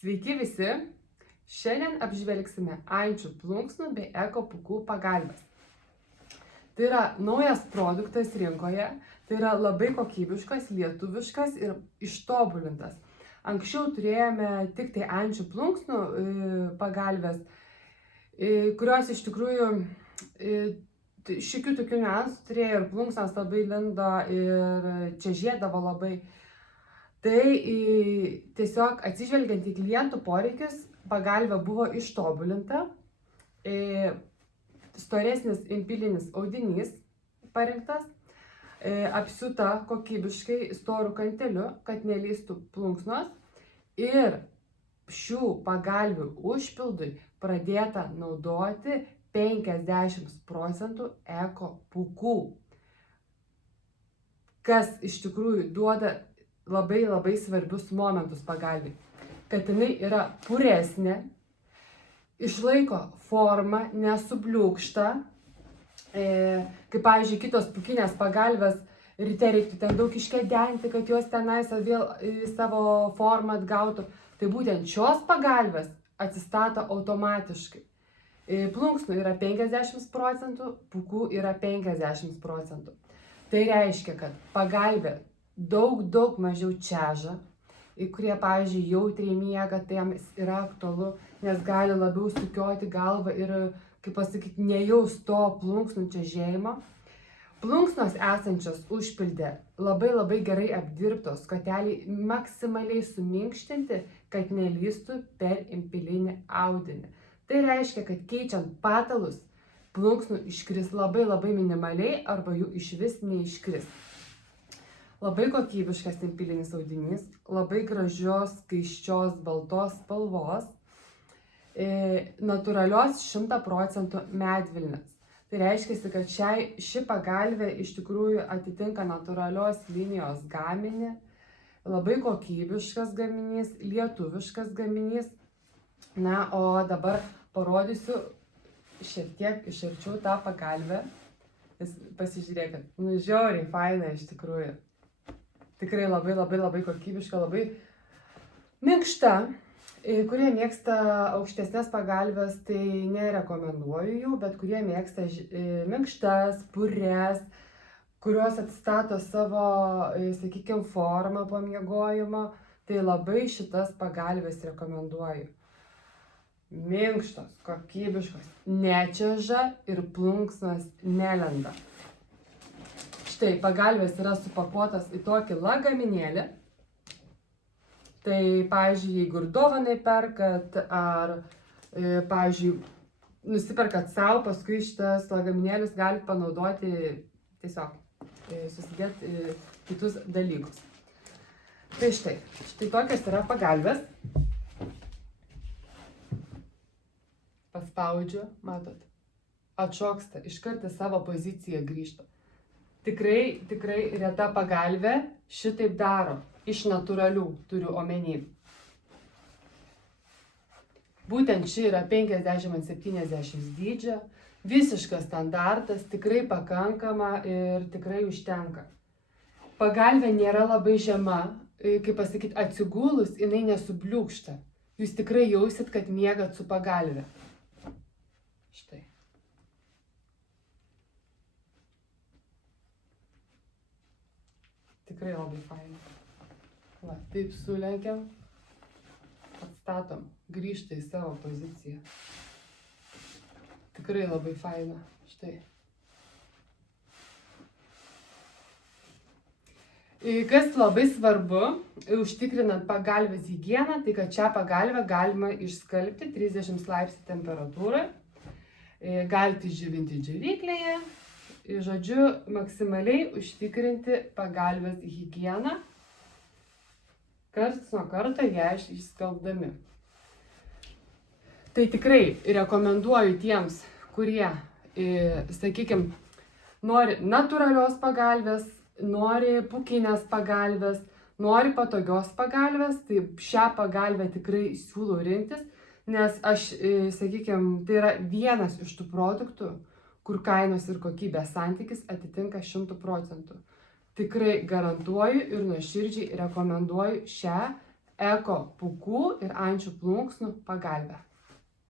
Sveiki visi! Šiandien apžvelgsime ančių plunksnų bei eko pūkų pagalves. Tai yra naujas produktas rinkoje, tai yra labai kokybiškas, lietuviškas ir ištobulintas. Anksčiau turėjome tik tai ančių plunksnų pagalves, kurios iš tikrųjų šiokių tokių niuansų turėjo ir plunksnos labai lindo ir čia žiedavo labai. Tai tiesiog atsižvelgiant į klientų poreikius, pagalvė buvo ištobulinta, storesnis impilinis audinys parinktas, apsiūta kokybiškai storų kanteliu, kad nelįstų plunksnos, ir šių pagalvių užpildui pradėta naudoti 50% eko pūkų, kas iš tikrųjų duoda labai svarbius momentus pagalviai. Kad jinai yra puresnė, išlaiko formą, nesubliūkšta, kaip pavyzdžiui kitos pūkinės pagalvės, ryte reiktų ten daug iškedenti, kad jos tenais vėl savo formą atgautų. Tai būtent šios pagalvės atsistato automatiškai. Plunksnų yra 50%, pūkų yra 50%. Tai reiškia, kad pagalvė daug mažiau čeža, kurie, pavyzdžiui, jautriai miega, tai jiems yra aktualu, nes gali labiau sukioti galvą ir, kaip pasakyti, nejaus to plunksnų čežėjimo. Plunksnos esančios užpildė labai gerai apdirbtos, koteliai maksimaliai suminkštinti, kad nelįstų per impilinį audinį. Tai reiškia, kad keičiant patalus, plunksnų iškris labai minimaliai arba jų išvis neiškris. Labai kokybiškas impilinis audinys, labai gražios, skaisčios, baltos spalvos, natūralios 100% medvilnės. Tai reiškia, kad ši pagalvė iš tikrųjų atitinka natūralios linijos gaminį, labai kokybiškas gaminys, lietuviškas gaminys. Na, o dabar parodysiu šiek tiek iš arčiau tą pagalvę. Pasižiūrėkit, žiauriai faina iš tikrųjų. Tikrai labai kokybiška, labai minkšta. Kurie mėgsta aukštesnės pagalves, tai nerekomenduoju jų, bet kurie mėgsta minkštas, pures, kurios atstato savo, sakykime, formą po miegojimo, tai labai šitas pagalves rekomenduoju. Minkštos, kokybiškos, nečeža ir plunksnos nelenda. Štai pagalvės yra supakuotos į tokį lagaminėlį. Tai, pavyzdžiui, jeigu ir dovanai perkat, ar, pavyzdžiui, nusiperkat savo, paskui šitas lagaminėlius galite panaudoti tiesiog susidėti kitus dalykus. Tai štai tokios yra pagalvės. Paspaudžiu, matot, atšoksta, iškart į savo poziciją grįžta. Tikrai reta pagalvė šitaip daro, iš natūralių turiu omeny. Būtent ši yra 50x70 dydžio, visiškas standartas, tikrai pakankama ir tikrai užtenka. Pagalvė nėra labai žema, kaip pasakyti, atsigulus, jinai nesubliūkšta. Jūs tikrai jausit, kad miegat su pagalvė. Štai. Tikrai labai faina. Va, taip sulenkiam, atstatom, grįžta į savo poziciją. Tikrai labai faina. Štai. Kas labai svarbu, užtikrinant pagalvės higieną, tai kad šią pagalvę galima išskalbti 30 laipsnių temperatūrą. Galite išdžiovinti džiovyklėje. Žodžiu, maksimaliai užtikrinti pagalvės higieną, karts nuo karto ją išskalbdami. Tai tikrai rekomenduoju tiems, kurie, sakykime, nori natūralios pagalvės, nori pūkinės pagalvės, nori patogios pagalvės, tai šią pagalvę tikrai siūlau rinktis, nes aš, sakykime, tai yra vienas iš tų produktų, kur kainos ir kokybės santykis atitinka 100%. Tikrai garantuoju ir nuoširdžiai rekomenduoju šią eko pūkų ir ančių plunksnų pagalbe.